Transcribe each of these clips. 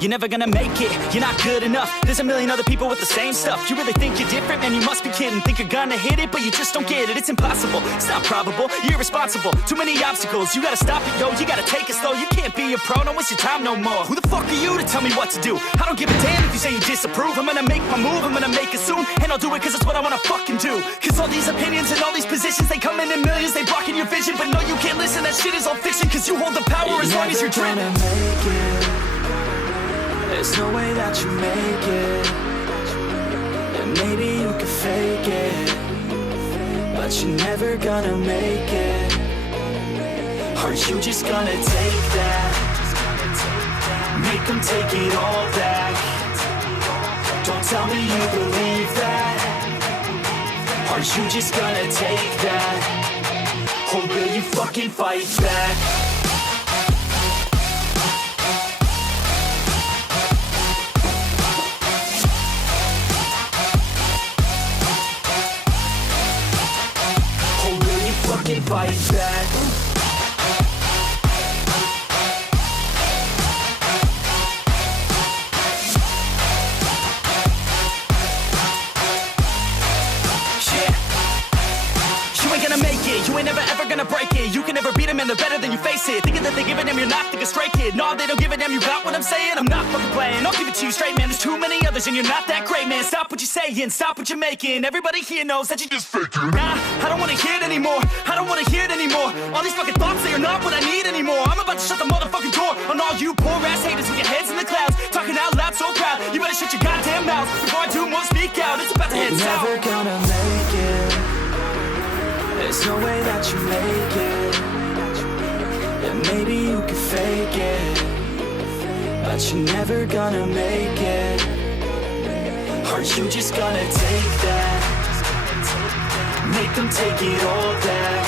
You're never gonna make it, you're not good enough. There's a million other people with the same stuff. You really think you're different? Man, you must be kidding. Think you're gonna hit it, but you just don't get it. It's impossible, it's not probable, you're irresponsible. Too many obstacles, you gotta stop it, yo. You gotta take it slow, you can't be a pro. Don't waste your time no more. Who the fuck are you to tell me what to do? I don't give a damn if you say you disapprove. I'm gonna make my move, I'm gonna make it soon. And I'll do it cause it's what I wanna fucking do. Cause all these opinions and all these positions, they come in millions, they blocking your vision. But no, you can't listen, that shit is all fiction. Cause you hold the power as long as you're dreaming. Make it. There's no way that you make it. And maybe you can fake it, but you're never gonna make it. Aren't you just gonna take that? Make them take it all back. Don't tell me you believe that. Aren't you just gonna take that? Or will you fucking fight back? Fight back. You ain't never ever gonna break it. You can never beat them and they're better than you face it. Thinking that they giving them, you're not thinking straight, kid. No, they don't give a damn, you got what I'm saying? I'm not fucking playing, I'll give it to you straight, man. There's too many others and you're not that great, man. Stop what you're saying, stop what you're making. Everybody here knows that you just faking. Nah, I don't wanna hear it anymore, I don't wanna hear it anymore. All these fucking thoughts, they are not what I need anymore. I'm about to shut the motherfucking door on all you poor ass haters with your heads in the clouds, talking out loud so proud. You better shut your goddamn mouth before I do more, speak out. It's about to head south. You're never gonna make it. There's no way that you make it. And maybe you can fake it, but you're never gonna make it. Aren't you just gonna take that? Make them take it all back.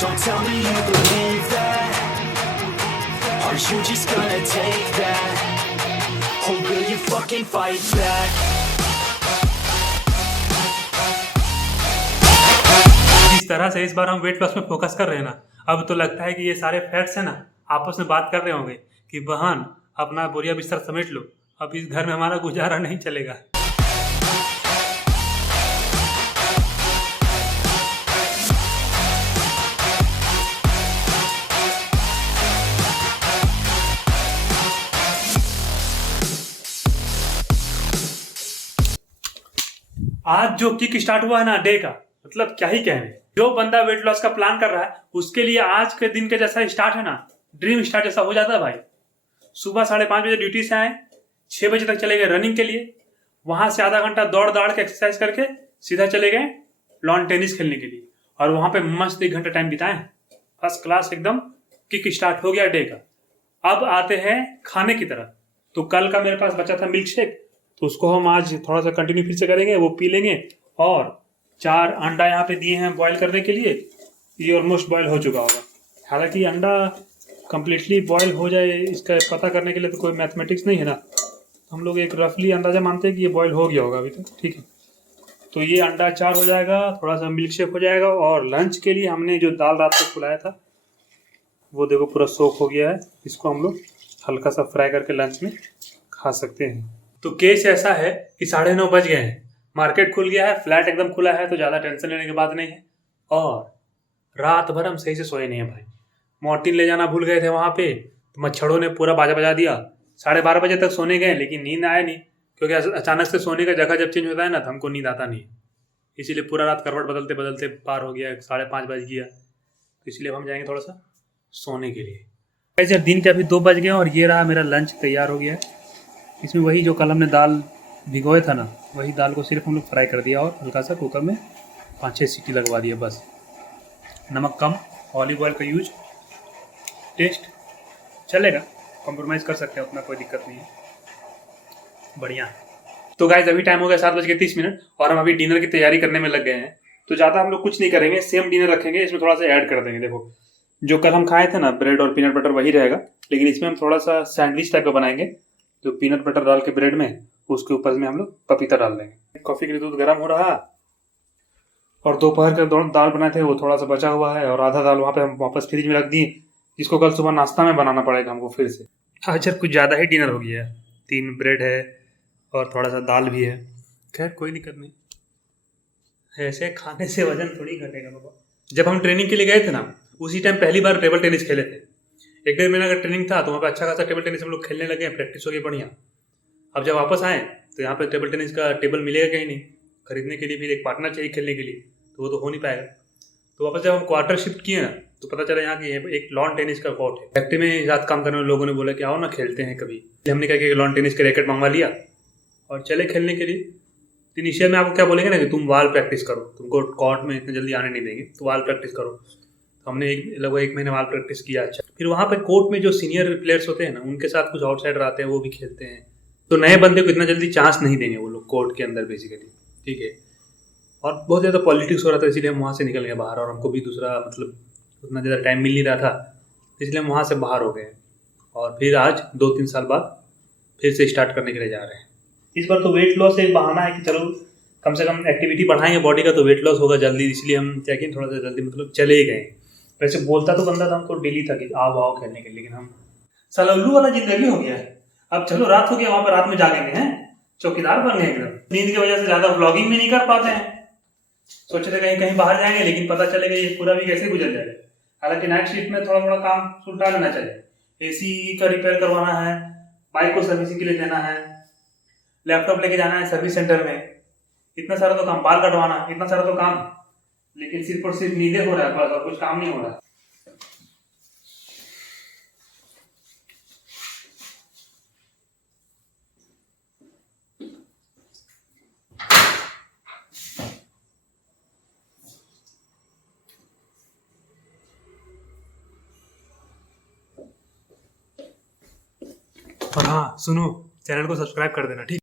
Don't tell me you believe that. Aren't you just gonna take that? Or will you fucking fight back? जिस तरह से इस बार हम weight loss में focus कर रहे हैं ना, अब तो लगता है कि ये सारे फैट्स हैं ना आपस में बात कर रहे होंगे कि बहन अपना बोरिया बिस्तर समेट लो, अब इस घर में हमारा गुजारा नहीं चलेगा। आज जो किक स्टार्ट हुआ है ना डे का, मतलब क्या ही कहने। जो बंदा वेट लॉस का प्लान कर रहा है उसके लिए आज के दिन के जैसा स्टार्ट है ना, ड्रीम स्टार्ट जैसा हो जाता है भाई। सुबह 5:30 बजे ड्यूटी से आए, 6 बजे तक चले गए रनिंग के लिए, वहां से आधा घंटा दौड़ दाड़ के एक्सरसाइज करके सीधा चले गए लॉन टेनिस खेलने के लिए, और वहां पे मस्त 1 घंटा टाइम बिताए। फर्स्ट क्लास एकदम किक स्टार्ट हो गया डे का। अब आते हैं खाने की तरफ। तो कल का मेरे पास बचा था मिल्क शेक, तो उसको हम आज थोड़ा सा कंटिन्यू फिर से करेंगे, वो पी लेंगे। और 4 अंडा यहाँ पे दिए हैं बॉईल करने के लिए, ये ऑलमोस्ट बॉईल हो चुका होगा। हालांकि अंडा कम्प्लीटली बॉईल हो जाए इसका पता करने के लिए तो कोई मैथमेटिक्स नहीं है ना, हम लोग एक रफली अंदाजा मानते हैं कि ये बॉईल हो गया होगा अभी तक, ठीक है। तो ये अंडा 4 हो जाएगा, थोड़ा सा मिल्क शेक हो जाएगा। और लंच के लिए हमने जो दाल रात को फुलाया था वो देखो पूरा सोख हो गया है, इसको हम लोग हल्का सा फ्राई करके लंच में खा सकते हैं। तो केस ऐसा है कि 9:30 बज गए हैं, मार्केट खुल गया है, फ्लैट एकदम खुला है, तो ज़्यादा टेंशन लेने की बात नहीं है। और रात भर हम सही से सोए नहीं है भाई। मॉर्टिन ले जाना भूल गए थे वहाँ पे, तो मच्छरों ने पूरा बाजा बजा दिया। 12:30 बजे तक सोने गए लेकिन नींद आया नहीं, क्योंकि अचानक से सोने का जगह जब चेंज होता है ना तो हमको नींद आता नहीं, इसीलिए पूरा रात करवट बदलते बदलते पार हो गया, 5:30 बज गया। तो इसलिए हम जाएंगे थोड़ा सा सोने के लिए। जब दिन के अभी 2 बज गए और ये रहा मेरा लंच तैयार हो गया है। इसमें वही जो कल हमने दाल भिगोए था ना, वही दाल को सिर्फ हम लोग फ्राई कर दिया और हल्का सा कुकर में 5-6 सीटी लगवा दिया बस। नमक कम, ऑलिव ऑयल का यूज, टेस्ट चलेगा, कॉम्प्रोमाइज़ कर सकते हैं, उतना कोई दिक्कत नहीं है, बढ़िया। तो गाइज अभी टाइम हो गया 7:30 और हम अभी डिनर की तैयारी करने में लग गए हैं। तो ज़्यादा हम लोग कुछ नहीं करेंगे, सेम डिनर रखेंगे, इसमें थोड़ा सा ऐड कर देंगे। देखो जो कल हम खाए थे ना ब्रेड और पीनट बटर वही रहेगा, लेकिन इसमें हम थोड़ा सा सैंडविच टाइप का बनाएंगे। जो पीनट बटर डाल के ब्रेड में, उसके ऊपर में हम लोग पपीता डाल देंगे। कॉफ़ी के लिए दूध गर्म हो रहा, और दोपहर का दाल बनाए थे वो थोड़ा सा बचा हुआ है, और आधा दाल वहाँ पे हम वापस फ्रिज में रख दिए, जिसको कल सुबह नाश्ता में बनाना पड़ेगा हमको फिर से। आज यार कुछ ज़्यादा ही डिनर हो गया है। 3 ब्रेड है और थोड़ा सा दाल भी है। खैर कोई दिक्कत नहीं, ऐसे खाने से वजन थोड़ी घटेगा बाबा। जब हम ट्रेनिंग के लिए गए थे ना, उसी टाइम पहली बार टेबल टेनिस खेले थे। 1 डेढ़ महीना का ट्रेनिंग था तो वहाँ पे अच्छा खासा टेबल टेनिस हम लोग खेलने लगे, प्रैक्टिस हो गई बढ़िया। अब जब वापस आए तो यहाँ पे टेबल टेनिस का टेबल मिलेगा कहीं नहीं, खरीदने के लिए फिर एक पार्टनर चाहिए खेलने के लिए, तो वो तो हो नहीं पाएगा। तो वापस जब हम क्वार्टर शिफ्ट किए ना तो पता चला यहाँ की एक लॉन टेनिस का कोर्ट है। फैक्ट्री में रात काम करने वाले लोगों ने बोला कि आओ ना खेलते हैं कभी। हमने कहा कि लॉन टेनिस का रैकेट मंगवा लिया और चले खेलने के लिए। तो इनिशियल में आपको क्या बोलेंगे ना कि तुम वाल प्रैक्टिस करो, तुमको कोर्ट में इतने जल्दी आने नहीं देंगे, तो वाल प्रैक्टिस करो। तो हमने लगभग 1 महीने वाल प्रैक्टिस किया। अच्छा, फिर वहाँ पे कोर्ट में जो सीनियर प्लेयर्स होते हैं ना, उनके साथ कुछ आउटसाइडर आते हैं, वो भी खेलते हैं। तो नए बंदे को इतना जल्दी चांस नहीं देंगे वो लोग कोर्ट के अंदर बेसिकली, ठीक है। और बहुत ज़्यादा पॉलिटिक्स हो रहा था, इसीलिए हम वहाँ से निकल गए बाहर, और हमको भी दूसरा मतलब उतना ज़्यादा टाइम मिल नहीं रहा था, इसलिए हम वहाँ से बाहर हो गए। और फिर आज 2-3 साल बाद फिर से स्टार्ट करने के लिए जा रहे हैं। इस बार तो वेट लॉस एक बहाना है कि चलो कम से कम एक्टिविटी बढ़ाएंगे बॉडी का तो वेट लॉस होगा जल्दी, इसलिए हम क्या किए थोड़ा सा जल्दी मतलब चले ही गए। वैसे बोलता तो बंदा था हमको डेली था कि आओ आओ खेलने के लिए, लेकिन हम साला उल्लू वाला जिंदगी हो गया है। अब चलो रात हो गया, वहाँ पर रात में जागेंगे हैं, चौकीदार बन गए एकदम। नींद की वजह से ज़्यादा व्लॉगिंग भी नहीं कर पाते हैं। सोचे थे कहीं कहीं बाहर जाएंगे, लेकिन पता चलेगा ये पूरा भी कैसे गुजर जाएगा। हालांकि नाइट शिफ्ट में थोड़ा थोड़ा काम सुलटा लेना चाहिए। AC का रिपेयर करवाना है, बाइक को सर्विसिंग के लिए देना है, लैपटॉप लेके जाना है सर्विस सेंटर में, इतना सारा तो काम, बाल कटवाना, इतना सारा तो काम, लेकिन सिर्फ और सिर्फ नींदें हो रहा है बस, और कुछ काम नहीं हो रहा है। और हाँ सुनो, चैनल को सब्सक्राइब कर देना, ठीक।